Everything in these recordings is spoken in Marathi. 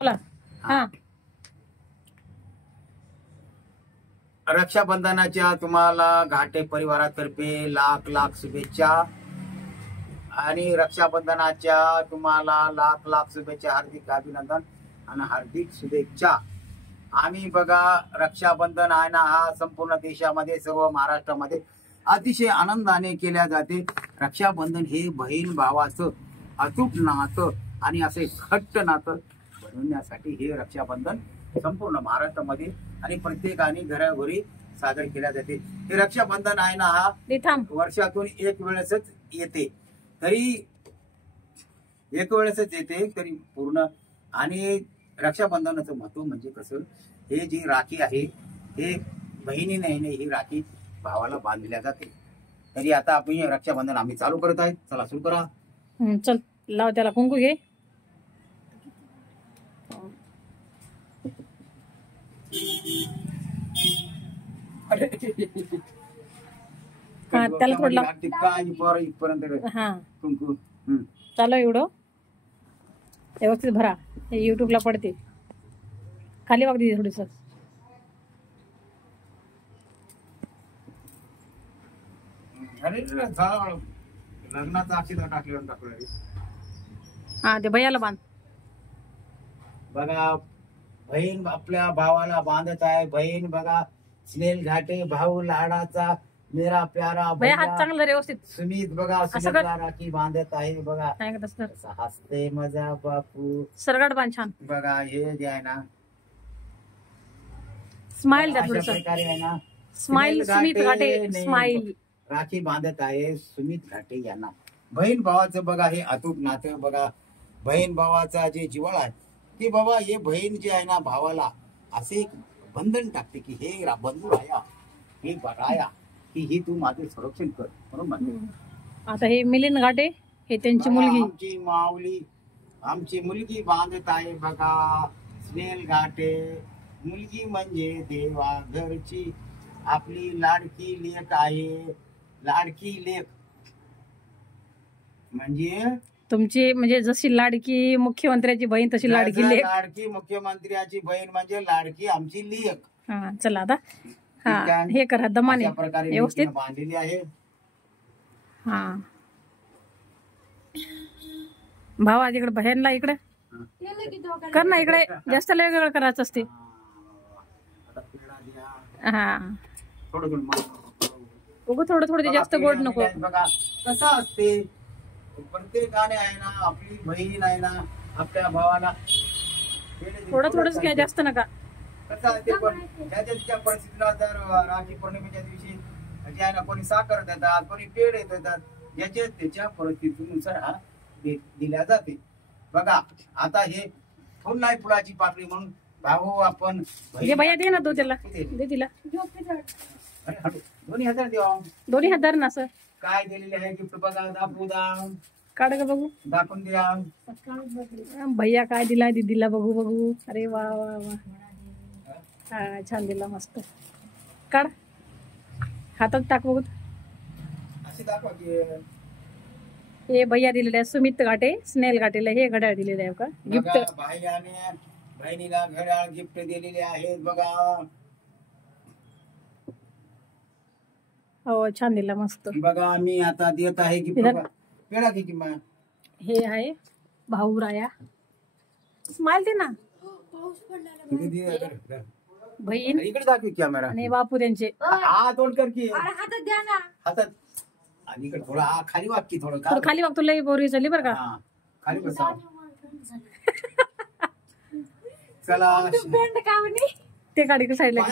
बोला. हा. रक्षाबंधनाच्या तुम्हाला घाटे परिवारातर्फे लाख लाख शुभेच्छा आणि रक्षाबंधनाच्या तुम्हाला लाख लाख शुभेच्छा, हार्दिक अभिनंदन आणि हार्दिक शुभेच्छा. आम्ही बघा रक्षाबंधन आहे ना, हा संपूर्ण देशामध्ये सर्व महाराष्ट्रामध्ये अतिशय आनंदाने केल्या जाते. रक्षाबंधन हे बहीण भावाचं अचूक नातं आणि असे घट्ट नातं बनवण्यासाठी हे रक्षाबंधन संपूर्ण महाराष्ट्रामध्ये आणि प्रत्येकाने घराघरी साजरे केल्या जाते. हे रक्षाबंधन आहे ना, हा वर्षातून एक वेळेसच येते, तरी एक वेळेसच येते तरी पूर्ण. आणि रक्षाबंधनाचं महत्व म्हणजे कसं, हे जी राखी आहे हे बहिणीने ही राखी भावाला बांधल्या जाते. तरी आता आपण रक्षाबंधन आम्ही चालू करत आहेत. चला सुरू करा. चल लाव त्याला कुंकू घे. त्याला थोडं हा कुंकू चालू एवढं व्यवस्थित भरा. हे युट्यूबला पडते. खाली वाग दे थोडीस. लग्नाचा अक्षिता टाकल्यावर टाकलं. हा ते भैयाला बांध. बघा बहीण आपल्या भावाला बांधत आहे. बहीण बघा स्नेल घाटे भाऊ लाडाचा मेरा प्यारा भैया हात चांगला व्यवस्थित. सुमित बघा सुमितला राखी बांधत आहे. बघा हसते मजा बापू. सरगाट बांध छान. बघा हे जे आहे ना, स्माइल द्या अशा थोडंसं. प्रकारे आहे ना, स्माइल सुमित घाटे स्माइल. राखी बांधत आहे सुमित घाटे यांना. बहीण भावाचं बघा हे अतूट नातं. बघा बहीण भावाचा जे जिव्हाळा आहे की बाबा हे बहीण जे आहे ना भावाला असे एक बंधन टाकते की हे बंधू राया, हे राया की ही तू माझे संरक्षण कर म्हणून म्हणते. आता हे मिलिंद घाटे हे त्यांची मुलगी, आमची माऊली आमची मुलगी बांधत आहे. बघा स्नेल घाटे मुलगी म्हणजे देवा घरची आपली लाडकी लेक आहे. लाडकी लेक म्हणजे तुमची, म्हणजे जशी लाडकी मुख्यमंत्र्याची बहीण तशी लाडकी लेक. लाडकी मुख्यमंत्र्याची बहीण म्हणजे लाडकी आमची लेक. हा चला आता हा हे करा दमाने व्यवस्थित बांधलेली आहे. हा भावा इकडे बहिणला इकडे कर ना, इकडे जास्त वेगवेगळं करायचं असते. हा थोडं थोडं जास्त गोड नको. बघा कसं असते, प्रत्येकाने आहे ना आपली बहीण आहे ना आपल्या भावाला थोडंच घ्या, जास्त नका. कसं असते पण त्याच्या परिस्थितीला जर राखी पौर्णिमेच्या दिवशी जे आहे ना कोणी साखर देतात, कोणी पेढे देतात, ज्याच्या त्याच्या परिस्थितीनुसार हा दिल्या जाते. बघा आता हे फुल नाही फुलाची पाकळी म्हणून भाऊ आपण भैया दे ना तो त्याला दे तिला. 2000 देवा. दोन्ही हात धर ना सर. काय दिलेले आहे गिफ्ट बघा. दाखवू दाम काढ ग बघू. दाखवून द्या भैया काय दिला दीदीला बघू बघू. अरे वा वा वा हा छान दिला मस्त. काढ हातात टाक बघू. अशी दाखवा की हे भैया दिलेले आहे सुमित घाटे स्नेल घाटेला हे घड्याळ दिलेले आहे का गिफ्ट. भाईने बहिणीला घड्याळ गिफ्ट दिलेले आहेत बघा. हो छान दिला मस्त. बघा मी आता देत आहे गिफ्ट. पेढा की किंमत हे आहे भाऊ राया. स्माइल दे ना. बहीण इकडे दाखवी कॅमेरा आणि बापू त्यांचे. हा तोंड कर की हातात द्या ना. हातात आणि इकडे थोडा खाली वाग की थोडं थोडं खाली वाग. तुला बोरी झाली बरं का. खाली बसा. चला ते गाडी साईडला.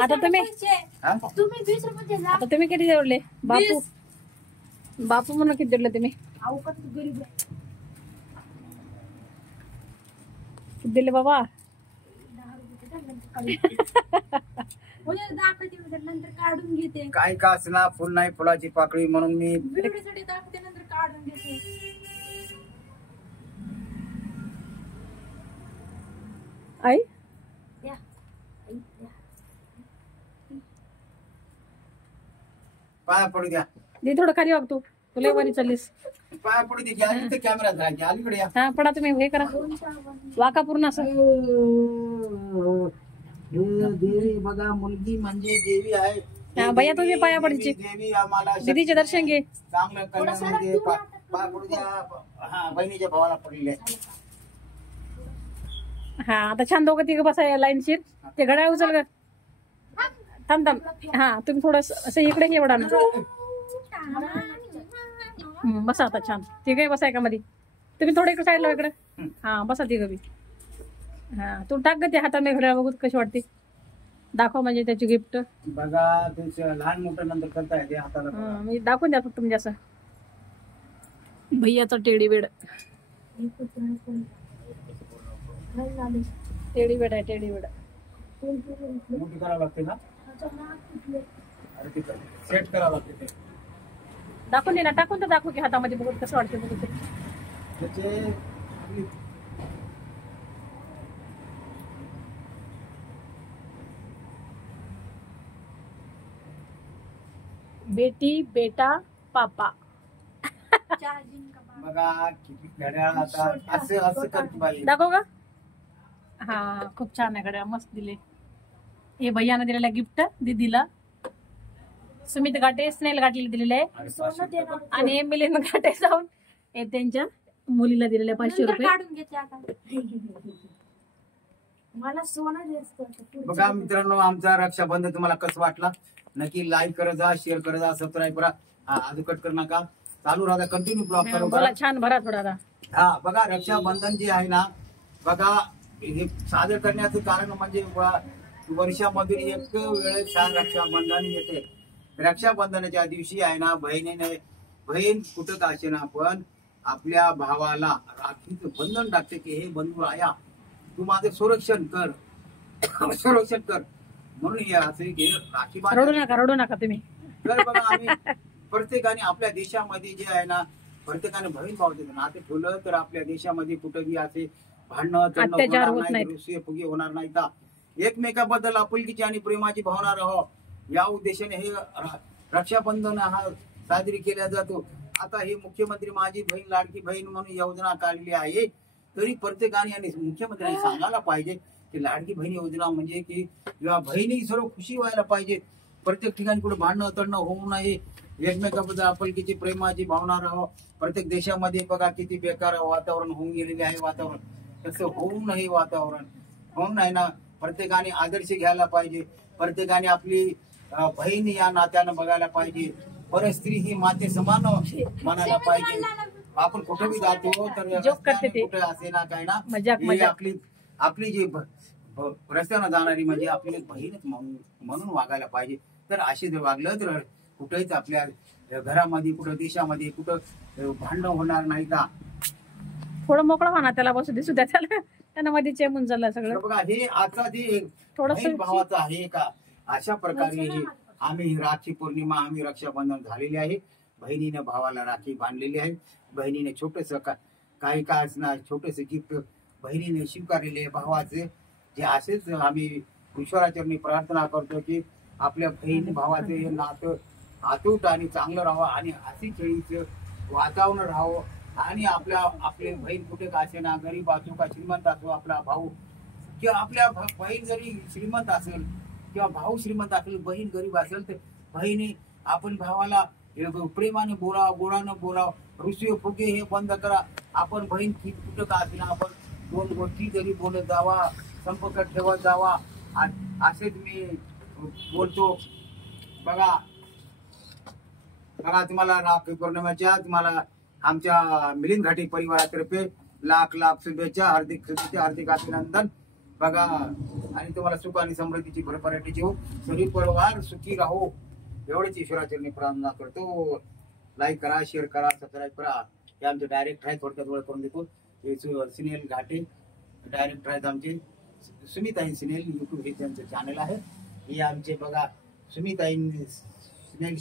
आता तुम्ही किती जोडले बापू. बापू म्हणून किती जोडले तुम्ही. किती दिले बाबा. नंतर काढून घेते. काय का असना फुल नाही फुलाची पाकळी म्हणून मी दाखवते नंतर काढून घेते. आई पाया पडू द्या. दे थोडं खाली वाग. तू तुला वारी चाललीस. पाया पडू दे घ्या कॅमेरा धरायची अलीकडे या हा पडा तुम्ही हे करा वाका पूर्ण असं हे देवी बघा मुलगी म्हणजे देवी आहे हा भैया तुम्ही पाया पडची देवी आम्हाला दीदीचे दर्शन घे चांगलं कल्याण दे पाया पडू द्या हा बहिणीच्या भावाला पडलेले हा आता छान दोघं तिघं बसा लाईनशीर ते घड्याळ उचल ग थांब थांब हा तुम्ही थोडस असं इकडे एवढा ना बसा आता छान तिघही बसाय का मध्ये तुम्ही थोडं इकडे साईडला इकडे हा बसा तिघं बी हा तू टाक ग ते हातात मी घड्याळ बघू कशी वाटते दाखव म्हणजे त्याची गिफ्ट बघा तुमचं लहान मोठं नंतर करता येते हाताला मी दाखवून द्या फक्त म्हणजे असं भैयाचा टेडी बेड टेडी बेड आहे टेडी बेड मोठी करावं लागते ना अरे ते सेट करावं लागते ते दाखवून दे ना टाकून तर दाखवू की हातामध्ये बघू कसं वाटते बघू ते त्याचे बेटी बेटा पापा बघा किती घड्याळ आता असं असं करते बाई दाखव का हा खूप छान आहे घड्याळ मस्त दिले हे भैयानं दिलेलं गिफ्ट दीदीला सुमित घाटे स्नेल घाटले दिलेले आहे आणि मिलिंद घाटे जाऊन हे त्यांच्या मुलीला दिलेले 500 रुपये काढून घेते आता मला सोनं द्यायचं बघा मित्रांनो आमचा रक्षाबंधन तुम्हाला कसं वाटला नक्की लाईक करत जा शेअर करत जा सबस्क्राईब करा आधी कट करू नका चालू राहा कंटिन्यू ब्लॉग करू मला छान भरा थोडा आता हा बघा रक्षाबंधन जे आहे ना बघा हे साजरं करण्याचं कारण म्हणजे वर्षामधून एक वेळेस हा रक्षाबंधन येते रक्षाबंधनाच्या दिवशी आहे ना बहीण कुठं का असे ना पण आपल्या भावाला राखीचं बंधन टाकते की हे बंधू आया तू माझं संरक्षण कर म्हणून हे असं की राखी रडू नका तुम्ही तर बघा आम्ही प्रत्येकाने आपल्या देशामध्ये जे आहे ना प्रत्येकाने बहीण भाव देतो नाते ठेवलं तर आपल्या देशामध्ये कुठेही असे अत्याचार होत भांडणं नाहीत. रुसवे फुगे होणार नाही का एकमेकाबद्दल आपुलकीची आणि प्रेमाची भावना राहो या उद्देशाने हे रक्षाबंधन हा साजरी केला जातो आता हे मुख्यमंत्री माझी बहीण लाडकी बहीण म्हणून योजना काढली आहे तरी प्रत्येकाने आणि मुख्यमंत्र्यांनी सांगायला पाहिजे की लाडकी बहीण योजना म्हणजे की जेव्हा बहिणी सर्व खुशी व्हायला पाहिजे प्रत्येक ठिकाणी कुठे भांडणं तडणं होऊ नये एकमेकाबद्दल आपुलकीची प्रेमाची भावना राहो प्रत्येक देशामध्ये बघा किती बेकार वातावरण होऊन गेलेले आहे वातावरण तसं होऊ नये वातावरण होऊन नाही ना प्रत्येकाने आदर्श घ्यायला पाहिजे प्रत्येकाने आपली बहीण या नात्यानं बघायला पाहिजे पर स्त्री ही माते समान म्हणायला पाहिजे आपण कुठेही जातो तर कुठे असे ना काय ना आपली जी रस्त्यानं जाणारी म्हणजे आपली एक बहीणच म्हणून वागायला पाहिजे तर असे जर वागलं तर कुठेच आपल्या घरामध्ये कुठं देशामध्ये कुठं भांडण होणार नाही का थोडं मोकळं म्हणा त्याला बसू दिसू द्या त्यांना मध्ये चेमून झालं सगळं बघा हे आता जे थोडं भावाचं आहे का अशा प्रकारे आम्ही राखी पौर्णिमा आम्ही रक्षाबंधन झालेली आहे बहिणीने भावाला राखी बांधलेली आहे बहिणीने छोटस काही का असणार छोटस गिफ्ट बहिणीने स्वीकारलेले आहे भावाचे जे असेच आम्ही ईश्वराचरणी प्रार्थना करतो की आपल्या बहीण भावाचे हे नातं अतूट आणि चांगलं राहावं आणि हसी खेळीचं वातावरण राहावं आणि आपले बहीण कुठे का असे ना गरीब असो का श्रीमंत असो आपला भाऊ किंवा आपल्या बहीण जरी श्रीमंत असेल किंवा भाऊ श्रीमंत असेल बहीण गरीब असेल तर बहिणी आपण भावाला प्रेमाने बोलावं गोडानं बोलावं रुसवे फुगे हे बंद करा आपण बहीण कुठं का असेल आपण दोन गोष्टी जरी बोलत जावा संपर्क ठेवत जावा असेच मी बोलतो बघा तुम्हाला राखी पौर्णिमेच्या तुम्हाला आमच्या मिलिंद घाटे परिवारातर्फे लाख शुभेच्छा हार्दिक अभिनंदन बघा आणि तुम्हाला सुख आणि समृद्धीची भरभराटीची हो सगळी परिवार सुखी राहो एवढेच ईश्वराचरणी प्रार्थना करतो लाईक करा शेअर करा सबस्क्राईब करा हे आमचे डायरेक्टर आहे थोडक्यात ओळख करून देतो हे सुनील घाटे डायरेक्टर आहेत आमचे सुमिताई सिनेल युट्यूब हे त्यांचं चॅनल आहे हे आमचे बघा सुमिताई सिनेल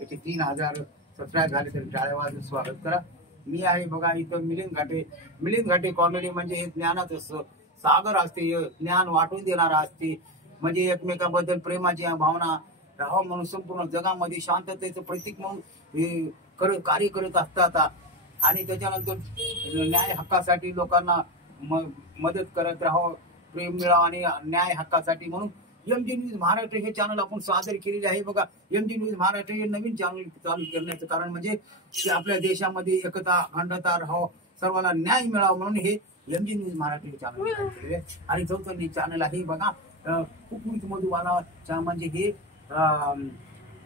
याचे 3000 सबस्क्राईब झाले तर टाळ्या वाजून स्वागत करा मी आहे बघा इथं मिलिंद घाटे कॉमेडी म्हणजे हे ज्ञानाचं सागर असते ज्ञान वाटून देणारा असते म्हणजे एकमेकाबद्दल प्रेमाची भावना राहावं म्हणून संपूर्ण जगामध्ये शांततेचं प्रतीक म्हणून कार्य करत असतात आणि त्याच्यानंतर न्याय हक्कासाठी लोकांना मदत करत राहावं, प्रेम मिळावं आणि न्याय हक्कासाठी म्हणून MG न्यूज महाराष्ट्र हे चॅनल आपण सादर केलेले आहे. बघा, MG न्यूज महाराष्ट्र हे नवीन चॅनल चालू करण्याचं कारण म्हणजे की आपल्या देशामध्ये एकता अखंडता राहावं, सर्वांना न्याय मिळावा म्हणून हे MG न्यूज महाराष्ट्र हे चॅनल. आणि चौथं चॅनल आहे बघा कुकविथ मधुबाला, म्हणजे हे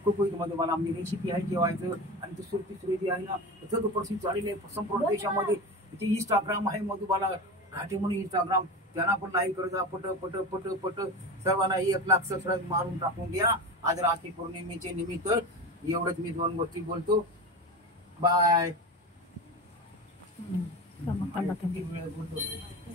कुकविथ मधुबाला म्हणजे रेसिपी आहे जेवायचं. आणि तिसरं जे आहे ना त्याचं प्रसिद्ध झालेलं आहे संपूर्ण देशामध्ये. ते इंस्टाग्राम आहे मधुबाला घाटे म्हणून इंस्टाग्राम, त्यांना पण लाईक करता. पट पट पट पट सर्वांना 1 लाख सबस्क्राईब मारून टाकून द्या. आज राखी पौर्णिमेचे निमित्त एवढंच मी 2 गोष्टी बोलतो. बाय. थांबा. किती वेळ बोलतो.